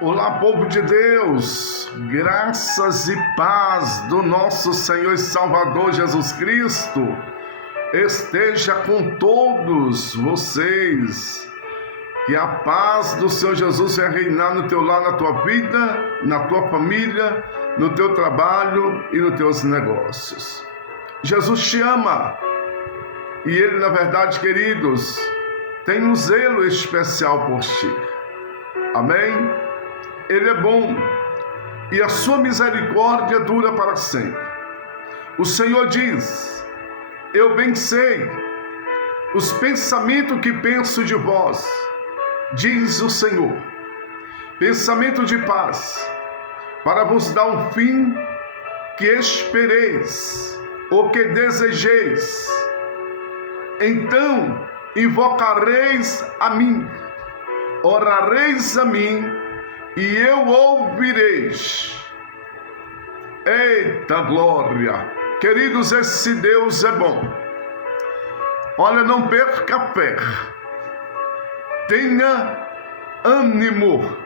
Olá, povo de Deus, graças e paz do nosso Senhor e Salvador Jesus Cristo esteja com todos vocês. Que a paz do Senhor Jesus venha reinar no teu lar, na tua vida, na tua família, no teu trabalho e nos teus negócios. Jesus te ama e Ele, na verdade, queridos, tem um zelo especial por ti. Amém? Ele é bom e a sua misericórdia dura para sempre. O Senhor diz: eu bem sei os pensamentos que penso de vós, diz o Senhor, pensamento de paz, para vos dar um fim que espereis, ou que desejeis. Então invocareis a mim, orareis a mim, e eu ouvireis. Eita glória! Queridos, esse Deus é bom. Olha, não perca a fé. Tenha ânimo.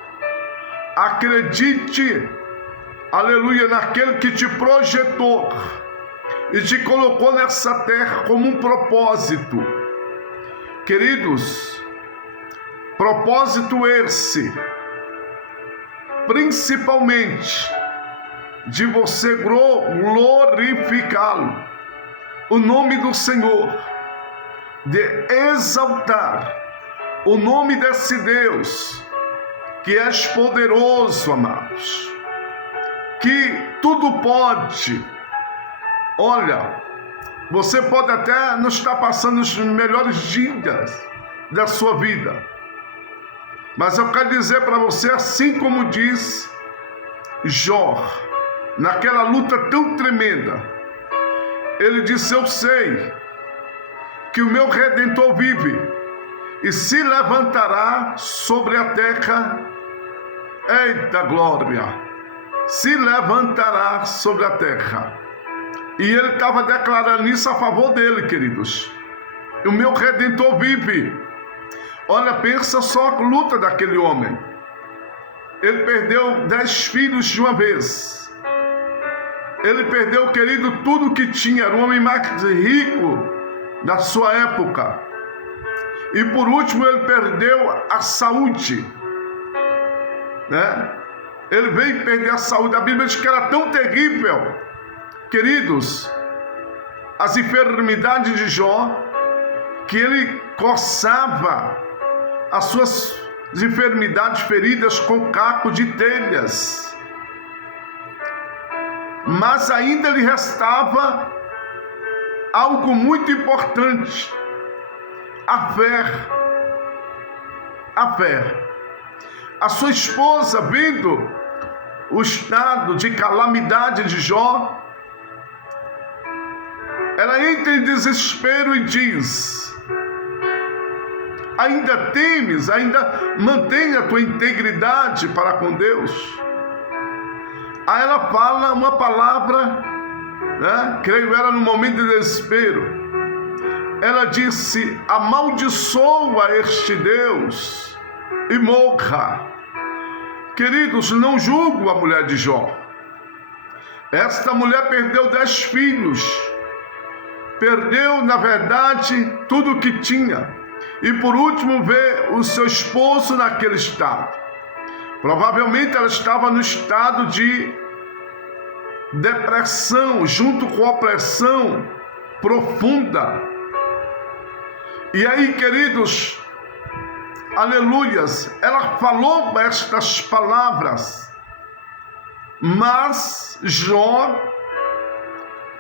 Acredite, aleluia, naquele que te projetou e te colocou nessa terra como um propósito. Queridos, propósito esse, principalmente de você glorificá-lo, o nome do Senhor, de exaltar o nome desse Deus, que és poderoso, amados, que tudo pode. Olha, você pode até não estar passando os melhores dias da sua vida, mas eu quero dizer para você, assim como diz Jó, naquela luta tão tremenda, ele disse: eu sei que o meu Redentor vive e se levantará sobre a terra. Eita glória! Se levantará sobre a terra. E ele estava declarando isso a favor dele, queridos. O meu Redentor vive. Olha, pensa só a luta daquele homem. Ele perdeu 10 filhos de uma vez. Ele perdeu, querido, tudo que tinha. Era o homem mais rico da sua época. E por último, ele perdeu a saúde, né? Ele veio perder a saúde. A Bíblia diz que era tão terrível, queridos, as enfermidades de Jó, que ele coçava as suas enfermidades feridas com caco de telhas. Mas ainda lhe restava algo muito importante: a fé. A fé. A sua esposa, vendo o estado de calamidade de Jó, ela entra em desespero e diz: ainda temes, ainda mantém a tua integridade para com Deus? Aí ela fala uma palavra, né? Creio ela no momento de desespero. Ela disse: amaldiçoa este Deus e morra. Queridos, não julgo a mulher de Jó. Esta mulher perdeu 10 filhos. Perdeu, na verdade, tudo o que tinha. E por último, vê o seu esposo naquele estado. Provavelmente ela estava no estado de depressão, junto com opressão profunda. E aí, queridos, aleluias, ela falou estas palavras, mas Jó,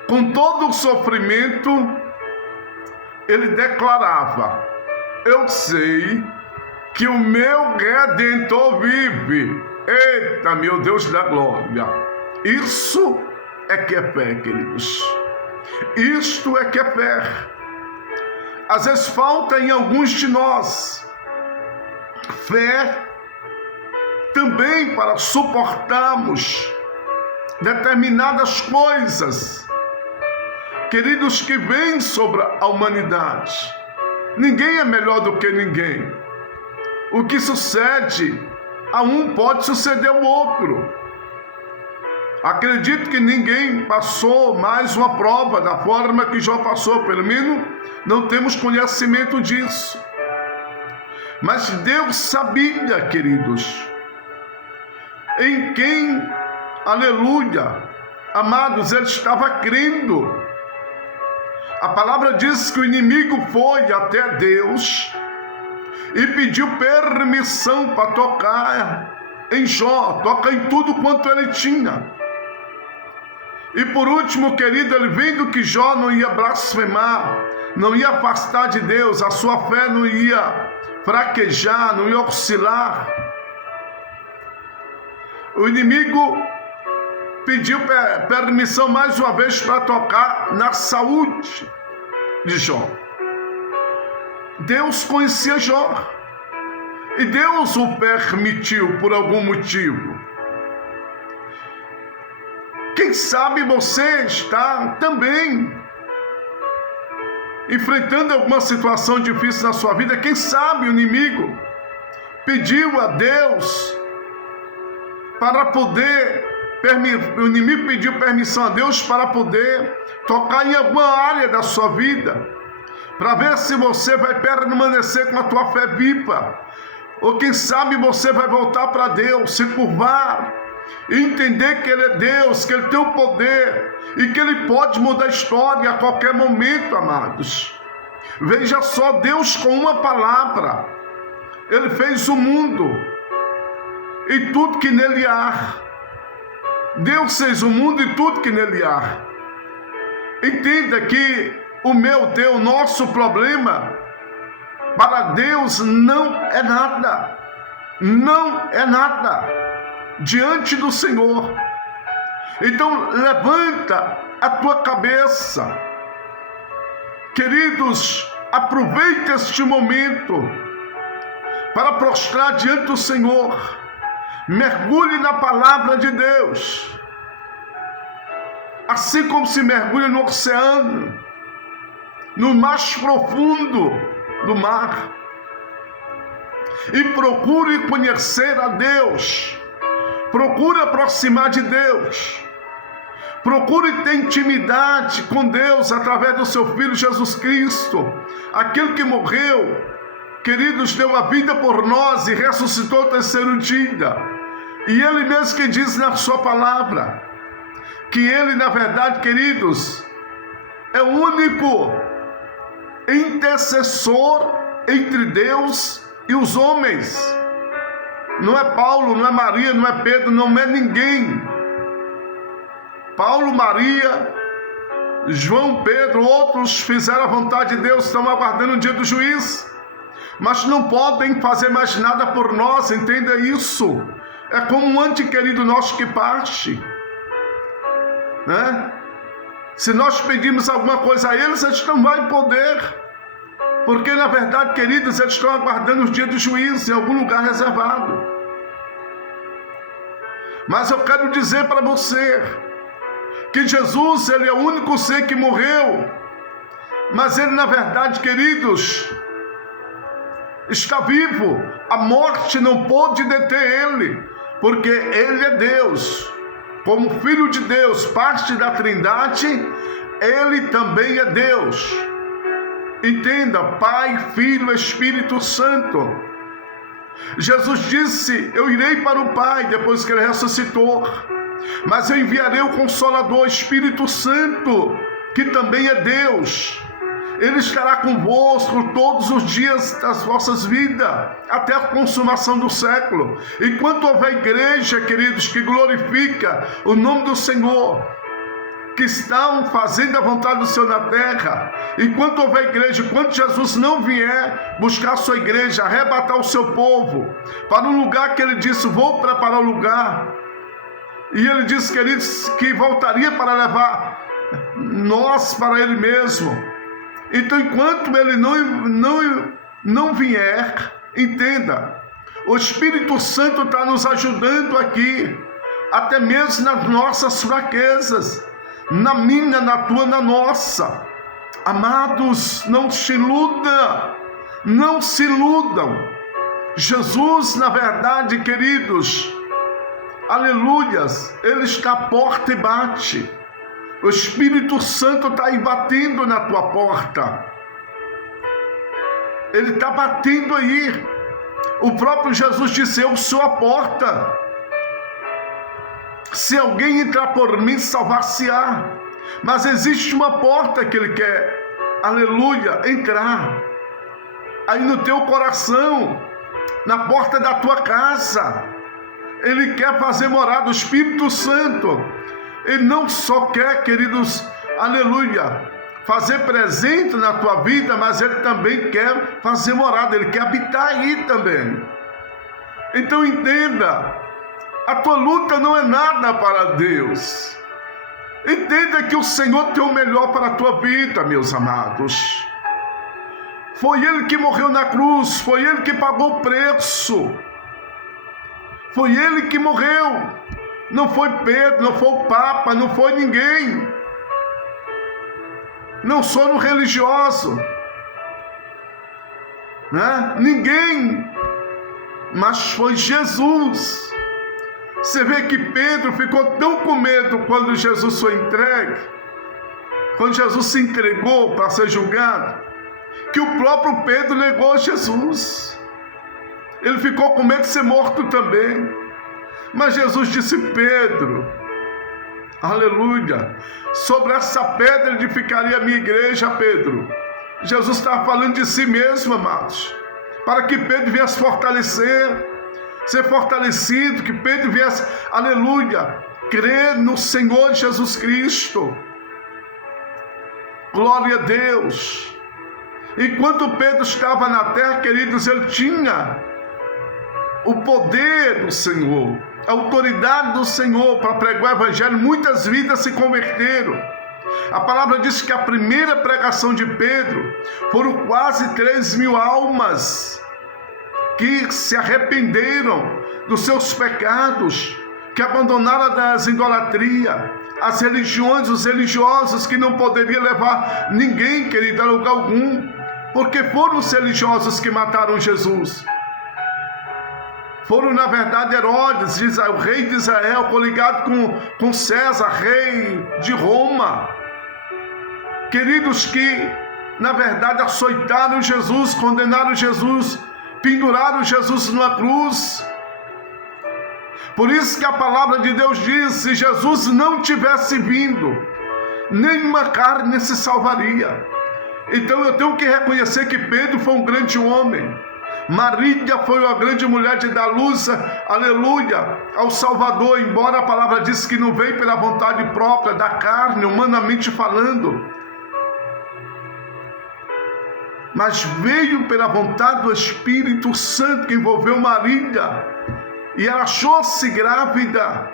com todo o sofrimento, ele declarava: eu sei que o meu Redentor vive. Eita, meu Deus da glória! Isso é que é fé, queridos. Isto é que é fé. Às vezes falta em alguns de nós fé também para suportarmos determinadas coisas, queridos, que vêm sobre a humanidade. Ninguém é melhor do que ninguém. O que sucede a um pode suceder ao outro. Acredito que ninguém passou mais uma prova da forma que Jó passou, pelo menos não temos conhecimento disso. Mas Deus sabia, queridos, em quem, aleluia, amados, ele estava crendo. A palavra diz que o inimigo foi até Deus e pediu permissão para tocar em Jó, tocar em tudo quanto ele tinha. E por último, querido, ele vendo que Jó não ia blasfemar, não ia afastar de Deus, a sua fé não ia fraquejar, não ia oscilar. O inimigo pediu permissão mais uma vez para tocar na saúde de Jó. Deus conhecia Jó e Deus o permitiu por algum motivo. Quem sabe você está também enfrentando alguma situação difícil na sua vida. Quem sabe o inimigo pediu a Deus para poder, o inimigo pediu permissão a Deus para poder tocar em alguma área da sua vida, para ver se você vai permanecer com a tua fé viva, ou quem sabe você vai voltar para Deus, se curvar, entender que Ele é Deus, que Ele tem o poder e que Ele pode mudar a história a qualquer momento, amados. Veja só, Deus com uma palavra, Ele fez o mundo e tudo que nele há. Deus fez o mundo e tudo que nele há. Entenda que o meu Deus, nosso problema, para Deus não é nada. Não é nada diante do Senhor. Então levanta a tua cabeça, queridos, aproveita este momento para prostrar diante do Senhor, mergulhe na palavra de Deus, assim como se mergulha no oceano, no mais profundo do mar, e procure conhecer a Deus. Procure aproximar de Deus. Procure ter intimidade com Deus através do seu Filho Jesus Cristo. Aquele que morreu, queridos, deu a vida por nós e ressuscitou ao terceiro dia. E Ele mesmo que diz na sua palavra, que Ele, na verdade, queridos, é o único intercessor entre Deus e os homens. Não é Paulo, não é Maria, não é Pedro, não é ninguém. Paulo, Maria, João, Pedro, outros fizeram a vontade de Deus, estão aguardando o dia do juiz, mas não podem fazer mais nada por nós, entenda isso. É como um ente querido nosso que parte, né? Se nós pedirmos alguma coisa a eles não vão poder, porque na verdade, queridos, eles estão aguardando o dia do juízo em algum lugar reservado. Mas eu quero dizer para você que Jesus, Ele é o único ser que morreu, mas Ele, na verdade, queridos, está vivo. A morte não pôde deter Ele, porque Ele é Deus. Como Filho de Deus, parte da Trindade, Ele também é Deus. Entenda, Pai, Filho, Espírito Santo. Jesus disse: eu irei para o Pai depois que Ele ressuscitou, mas eu enviarei o Consolador, Espírito Santo, que também é Deus. Ele estará convosco todos os dias das vossas vidas, até a consumação do século. Enquanto houver igreja, queridos, que glorifica o nome do Senhor, que estão fazendo a vontade do Senhor na terra, enquanto houver igreja, enquanto Jesus não vier buscar a sua igreja, arrebatar o seu povo para um lugar que Ele disse: vou preparar o lugar, e Ele disse, queridos, que voltaria para levar nós para Ele mesmo. Então, enquanto Ele não vier, entenda, o Espírito Santo está nos ajudando aqui, até mesmo nas nossas fraquezas, na minha, na tua, na nossa. Amados, não se iludam, não se iludam. Jesus, na verdade, queridos, aleluias, Ele está à porta e bate. O Espírito Santo está aí batendo na tua porta. Ele está batendo aí. O próprio Jesus disse: eu sou a porta. Se alguém entrar por mim, salvar-se-á. Mas existe uma porta que Ele quer, aleluia, entrar. Aí no teu coração, na porta da tua casa. Ele quer fazer morada, o Espírito Santo. Ele não só quer, queridos, aleluia, fazer presente na tua vida, mas Ele também quer fazer morada, Ele quer habitar aí também. Então entenda, a tua luta não é nada para Deus. Entenda que o Senhor tem o melhor para a tua vida, meus amados. Foi Ele que morreu na cruz, foi Ele que pagou o preço. Foi Ele que morreu. Não foi Pedro, não foi o Papa, não foi ninguém. Não sou no religioso, né? Ninguém. Mas foi Jesus. Você vê que Pedro ficou tão com medo quando Jesus foi entregue, quando Jesus se entregou para ser julgado, que o próprio Pedro negou Jesus. Ele ficou com medo de ser morto também. Mas Jesus disse: Pedro, aleluia, sobre essa pedra edificaria a minha igreja, Pedro. Jesus estava falando de si mesmo, amados, para que Pedro viesse fortalecer, ser fortalecido, que Pedro viesse, aleluia, crer no Senhor Jesus Cristo. Glória a Deus. Enquanto Pedro estava na terra, queridos, ele tinha o poder do Senhor, a autoridade do Senhor para pregar o Evangelho. Muitas vidas se converteram. A palavra diz que a primeira pregação de Pedro foram quase 3.000 almas que se arrependeram dos seus pecados, que abandonaram as idolatrias, as religiões, os religiosos que não poderiam levar ninguém, querido, a lugar algum, porque foram os religiosos que mataram Jesus. Foram, na verdade, Herodes, o rei de Israel, coligado com César, rei de Roma. Queridos, que, na verdade, açoitaram Jesus, condenaram Jesus, penduraram Jesus numa cruz. Por isso que a palavra de Deus diz: se Jesus não tivesse vindo, nenhuma carne se salvaria. Então eu tenho que reconhecer que Pedro foi um grande homem. Maria foi uma grande mulher de dar luz, aleluia, ao Salvador, embora a palavra diz que não veio pela vontade própria da carne, humanamente falando, mas veio pela vontade do Espírito Santo, que envolveu Maria, e ela achou-se grávida,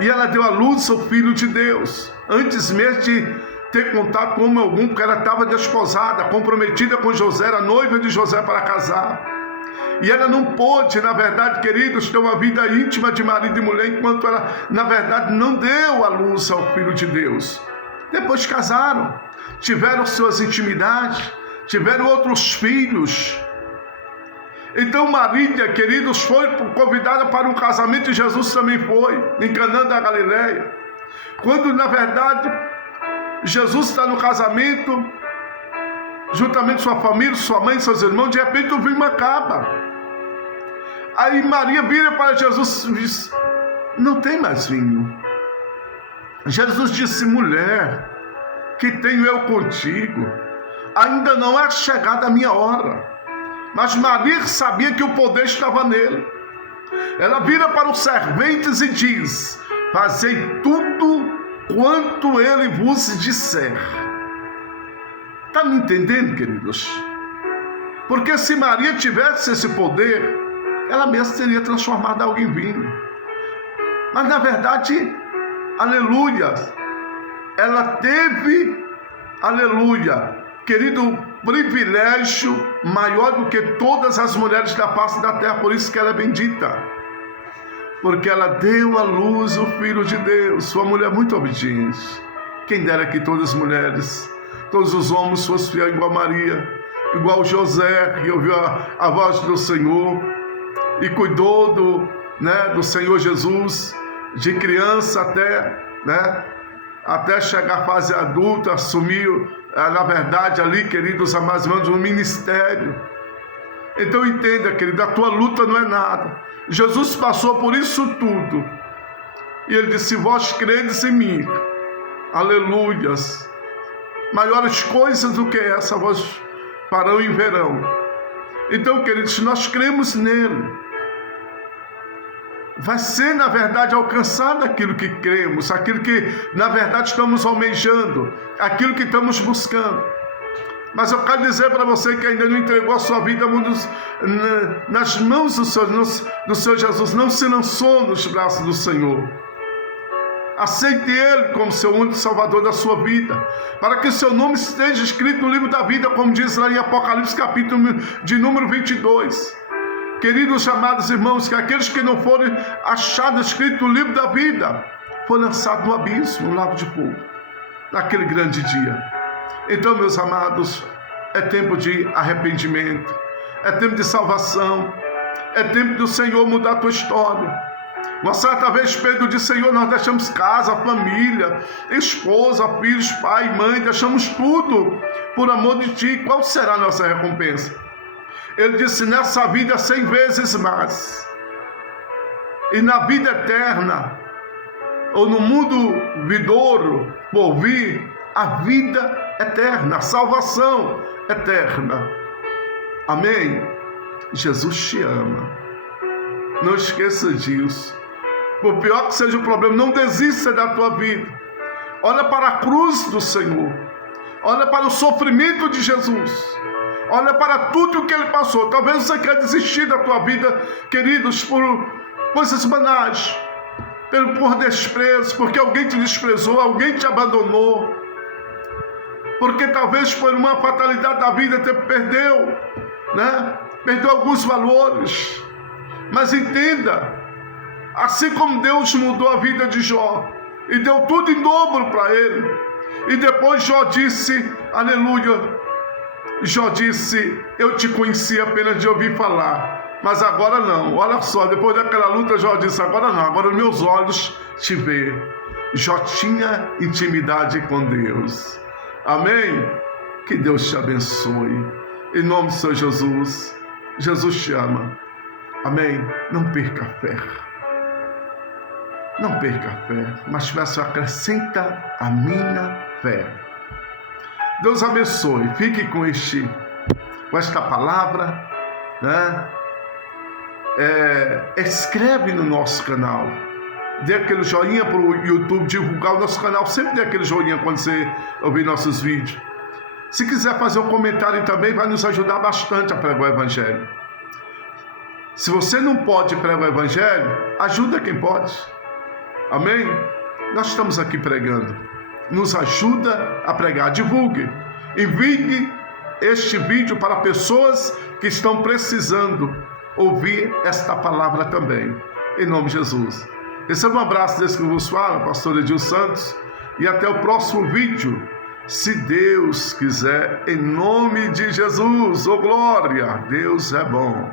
e ela deu à luz ao Filho de Deus, antes mesmo de ter contato com homem algum, porque ela estava desposada, comprometida com José, era noiva de José para casar. E ela não pôde, na verdade, queridos, ter uma vida íntima de marido e mulher, enquanto ela, na verdade, não deu a luz ao Filho de Deus. Depois casaram, tiveram suas intimidades, tiveram outros filhos. Então Maria, queridos, foi convidada para um casamento, e Jesus também foi, em Caná da Galileia. Quando, na verdade, Jesus está no casamento, juntamente com sua família, sua mãe, seus irmãos, de repente o vinho acaba. Aí Maria vira para Jesus e diz: não tem mais vinho. Jesus disse: mulher, que tenho eu contigo? Ainda não é chegada a minha hora. Mas Maria sabia que o poder estava nele. Ela vira para os serventes e diz: fazei tudo quanto ele vos disser. Está me entendendo, queridos? Porque se Maria tivesse esse poder, ela mesma teria transformado algo em vinho. Mas na verdade, aleluia, ela teve, aleluia, querido, privilégio maior do que todas as mulheres da face da terra. Por isso que ela é bendita, porque ela deu à luz o Filho de Deus. Sua mulher muito obediente. Quem dera que todas as mulheres, todos os homens fossem fiéis igual a Maria, igual José, que ouviu a voz do Senhor, e cuidou do Senhor Jesus, de criança até chegar à fase adulta, assumiu, na verdade, ali, queridos amados irmãos, um ministério. Então entenda, querido, a tua luta não é nada. Jesus passou por isso tudo. E ele disse: vós credes em mim, aleluias, maiores coisas do que essa vós farão e verão. Então, queridos, nós cremos nele, vai ser, na verdade, alcançado aquilo que cremos, aquilo que, na verdade, estamos almejando, aquilo que estamos buscando. Mas eu quero dizer para você que ainda não entregou a sua vida nas mãos do Senhor Jesus, não se lançou nos braços do Senhor. Aceite Ele como seu único Salvador da sua vida, para que o seu nome esteja escrito no livro da vida, como diz lá em Apocalipse, capítulo de número 22. Queridos amados irmãos, que aqueles que não forem achados escritos no livro da vida, foram lançados no abismo, no lago de fogo, naquele grande dia. Então, meus amados, é tempo de arrependimento, é tempo de salvação, é tempo do Senhor mudar a tua história. Uma certa vez Pedro disse: Senhor, nós deixamos casa, família, esposa, filhos, pai, mãe, deixamos tudo por amor de Ti. Qual será a nossa recompensa? Ele disse: nessa vida 100 vezes mais. E na vida eterna, ou no mundo vindouro, por vir, a vida eterna, a salvação eterna. Amém? Jesus te ama. Não esqueça disso. Por pior que seja o problema, não desista da tua vida. Olha para a cruz do Senhor. Olha para o sofrimento de Jesus. Olha para tudo o que Ele passou. Talvez você queira desistir da tua vida, queridos, por coisas banais, por desprezo, porque alguém te desprezou, alguém te abandonou, porque talvez por uma fatalidade da vida você perdeu alguns valores. Mas entenda, assim como Deus mudou a vida de Jó e deu tudo em dobro para ele, e depois Jó disse, aleluia, Jó disse: eu te conheci apenas de ouvir falar, mas agora não. Olha só, depois daquela luta, Jó disse: agora não, agora meus olhos te vê. Jó tinha intimidade com Deus. Amém? Que Deus te abençoe, em nome do Senhor Jesus. Jesus te ama. Amém? Não perca a fé. Não perca a fé, mas peço: acrescenta a minha fé. Deus abençoe. Fique com esta palavra, escreve no nosso canal, dê aquele joinha para o YouTube divulgar o nosso canal. Sempre dê aquele joinha quando você ouvir nossos vídeos. Se quiser fazer um comentário também, vai nos ajudar bastante a pregar o Evangelho. Se você não pode pregar o Evangelho, ajuda quem pode. Amém? Nós estamos aqui pregando. Nos ajuda a pregar. Divulgue. Envie este vídeo para pessoas que estão precisando ouvir esta palavra também. Em nome de Jesus. Receba um abraço desse que vos fala, pastor Edilson Santos. E até o próximo vídeo, se Deus quiser, em nome de Jesus. Oh glória! Deus é bom.